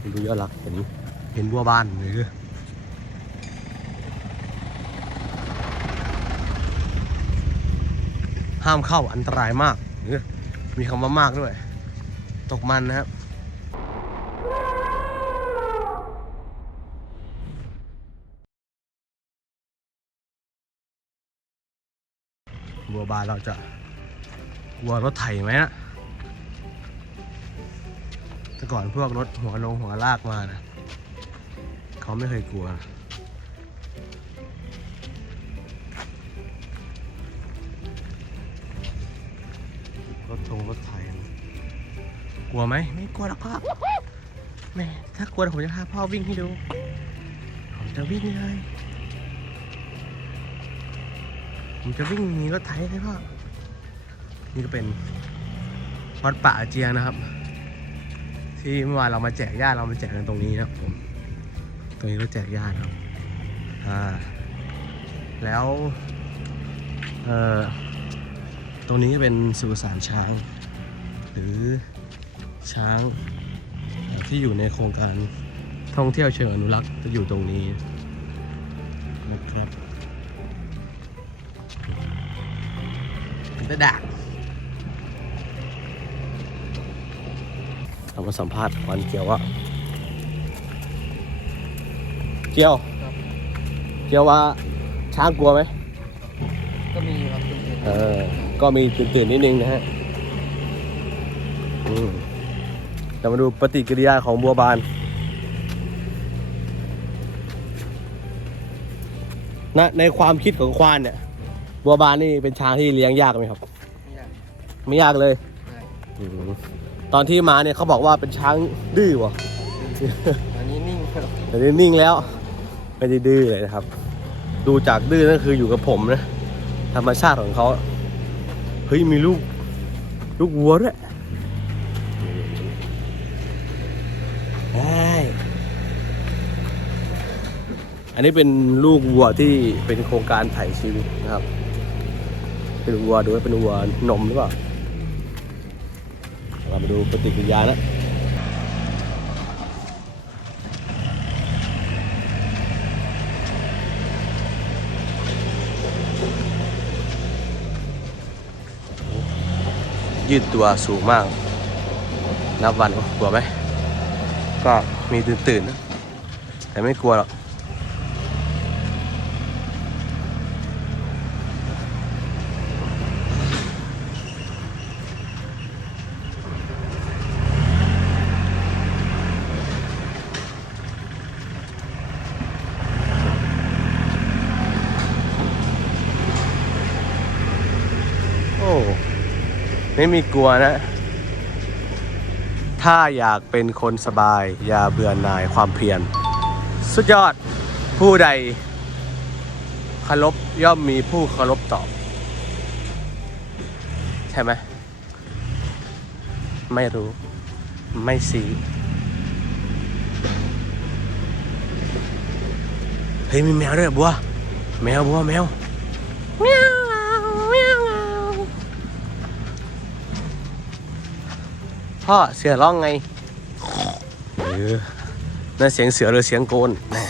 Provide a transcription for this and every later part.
คุณดูยอดรักเห็นเห็นบัวบ้านหรือห้ามเข้าอันตรายมากหรือมีคำว่ามากด้วย ตกมันนะครับบัวบานเราจะกลัวรถไถไหมนะ แต่ก่อนพวกรถหัวลงหัวลากมานะเขาไม่เคยกลัว รถทงรถไถกลัวไหม ไม่กลัวหรอกพ่อแม่ถ้ากลัวผมจะพาพ่อวิ่งให้ดู ผมจะวิ่งเลยผมจะวิ่งหนีรถไถเลยพ่อ นี่ก็เป็นวัดป่าอาเจียงนะครับ ที่เมื่อวานเรามาแจกญาติเรามาแจกกันตรงนี้นะครับผม ตรงนี้เราแจกญาติครับอ่าแล้วเอ่อตรงนี้เป็นสุสานช้าง หรือช้างที่อยู่ในโครงการท่องเที่ยวเชิงอนุรักษ์จะอยู่ตรงนี้นะครับกระดาษ เรามาสัมภาษณ์วันเกียวว่า เกียวครับเกียวว่าช้างกลัวไหม ก็มีครับจริงเออ ก็มีตื่นๆนิดนึงนะฮะอืมแต่มาดูปฏิกิริยาของบัวบาน นะ ในความคิดของควานเนี่ย บัวบานนี่เป็นช้างที่เลี้ยงยากไหมครับๆไม่อยากไม่ยากเลยได้อืม ตอนที่มาเนี่ยเขาบอกว่าเป็นช้างดื้อวะอันนี้นิ่งครับแต่นี่นิ่งแล้ว ไม่ได้ดื้อเลยนะครับ ดูจากดื้อนั่นคืออยู่กับผมนะ ธรรมชาติของเขาเฮ้ยมีลูก ลูกวัวด้วยได้อันนี้เป็นลูกวัวที่เป็นโครงการไถ่ชีวิตนะครับ เป็นวัวดูว่าเป็นวัวนมหรือเปล่า เรามาดูปฏิกิริยานะยืดตัวสูงมาก นับวันกลัวไหม ก็มีตื่นตื่นๆนะ แต่ไม่กลัวหรอก โอ้ ไม่มีกลัวนะ ถ้าอยากเป็นคนสบาย อย่าเบื่อหน่ายความเพียร สุดยอดผู้ใดเคารพย่อมมีผู้เคารพตอบ ใช่ไหม ไม่รู้ ไม่สีเฮ้ยมีแมวด้วยบัว แมวบัวแมว พ่อเสือร้องไงเออนั่นเสียงเสือหรือเสียงโกนแน่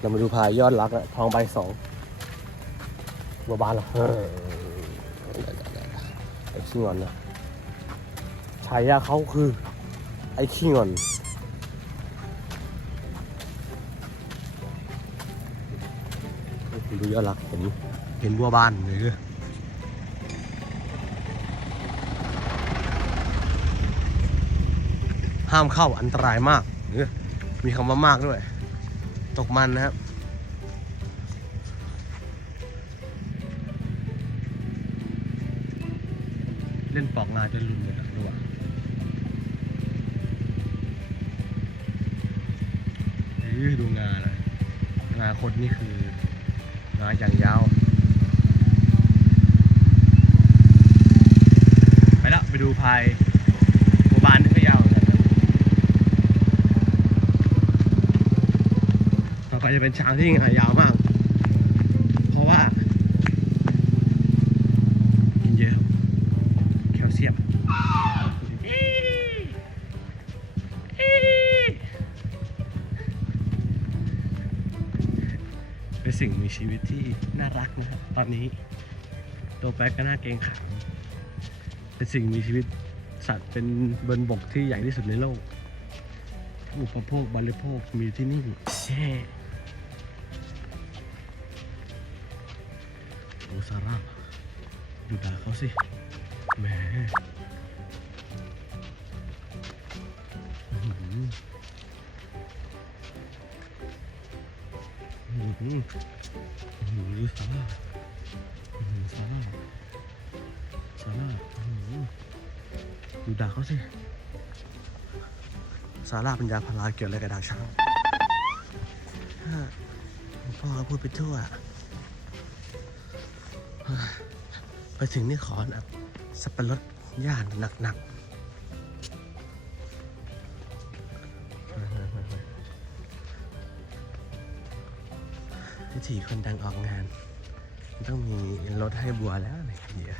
เรามาดูพายยอดรักอะทองใบสองบัวบานเหรอเออไอ้ขี้งอนนะฉายาเขาคือ ไอ้ขี้งอน ดูยอดรักเห็นเห็นบัวบานหรือห้ามเข้าอันตรายมากหรือมีคำว่ามากด้วย ตกมันนะครับเล่นปอกงาจนลุนเลยอะดูอะ อดูงานอนาคตนี่คืองานอย่างยาว ไปละไปดูภายโบบานที่ยาวต่อไปจะเป็นช้างที่งานยาวมาก ชีวิตที่น่ารักนะครับตอนนี้ตัวแป๊กก็น่าเกรงขามเป็นสิ่งมีชีวิตสัตว์เป็นบนบกที่ใหญ่ที่สุดในโลก อุปโภคบริโภคมีที่นี่แช่โอซาร่าดูดาเขาสิแหม หืออื้อหือซาร่าฮือหือซาร่าซาร่าอือหือดูด่าเขาสิซาร่าเป็นยาพาราเกี่ยวอะไรกับดาช้างฮะพ่อพูดไปทั่ว ไปถึงนี่ขอนะสับปะรดย่านหนักๆ พิธีคนดังออกงาน ต้องมีรถให้บัวแล้วเนี่ยเดี๋ยว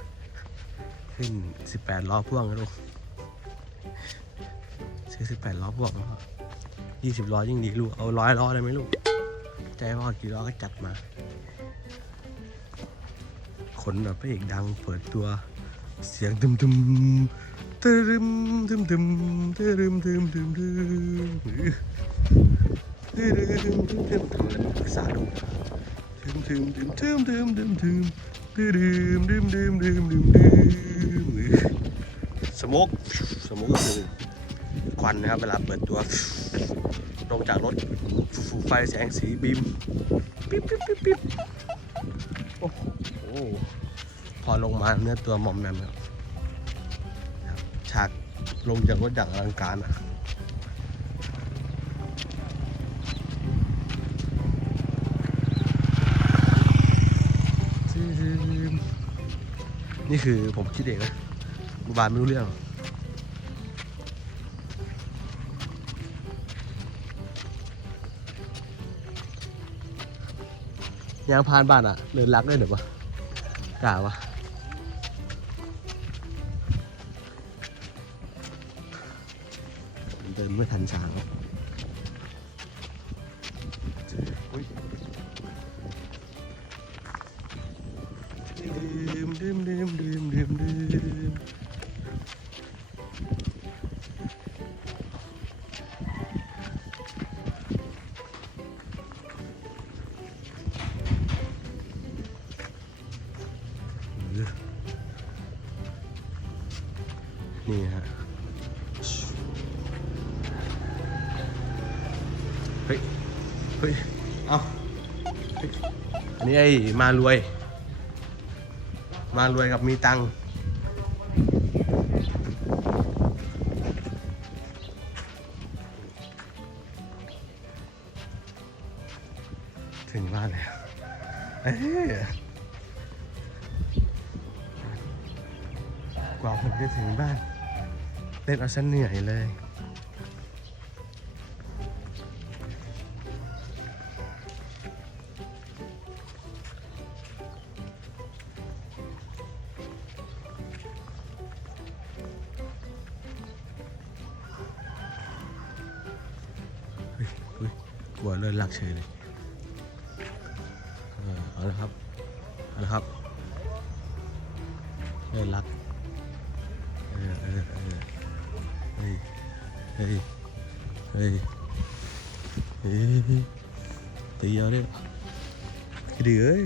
ขึ้น 18 ล้อพ่วงลูกซื้อสิบแปดล้อบวกแล้วยี่สิบล้อยิ่งดีลูก เอาร้อยล้อเลยไหมลูก ใจพ่อกี่ล้อก็จัดมาขนแบบพระเอกดังเปิดตัวเสียงตึมตึมตึมตึมตึมตึมตึมตึมตึมตึมตึมตึมตึมภาษาดูตึมตึมตึมตึมตึมตึมตึมตึมตึมตึมตึมตึมตึม สโมกสโมกก็คือควันนะครับเวลาเปิดตัวลงจากรถฟูไฟแสงสีบีมปิ๊บปิ๊บปิ๊บปิ๊บโอ้โหพอลงมาเนื้อตัวหมอมแมมครับครับฉากลงจากรถอย่างอลังการอะ นี่คือผมคิดเองนะกูบานไม่รู้เรื่อง ยางพานบ้านอะเดินลักได้เดี๋ยวปะกล่าวะเดินไม่ทันช้าง นี่ฮะ เฮ้ย เฮ้ย เอาอันนี้ไอ้มารวย มารวยกับมีตังค์ถึงบ้านแล้ว ว่าผมจะถึงบ้านเต้นเอาฉันเหนื่อยเลยเฮ้ยเฮ้ยกลัวเลินลักเฉยเลยเออเอาละครับ เอาละครับเลินลัก เฮ้ย เฮ้ย เฮ้ย เฮ้ยตีเอาเนี่ยคดดีเอ้ย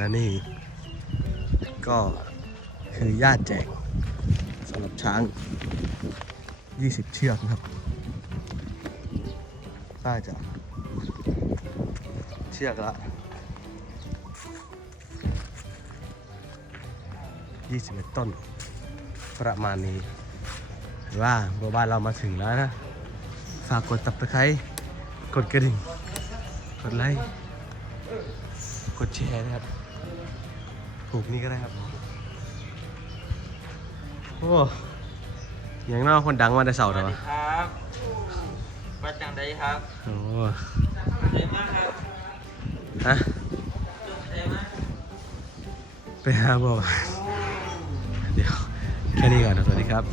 และนี่ก็คือญาติแจกสำหรับช้าง 20 เชือกนะครับน่าจะเชือกละ 21 ต้น ประมาณนี้ว่าบัวบ้านเรามาถึงแล้วนะ ฝากกดตับตะไคร้กดกระดิ่ง กดไลค์ กดแชร์นะครับปลูกนี่ก็ได้ครับ โอ้ ยังน่าคนดังมาแต่เสาร์สแต่วัสว่าดีครับมาจากไหนครับโอ้เจ๊มากครับฮะเจ๊มากไปหาบ่เดี๋ยวแค่นี้ก่อนนะสวัสดีครับ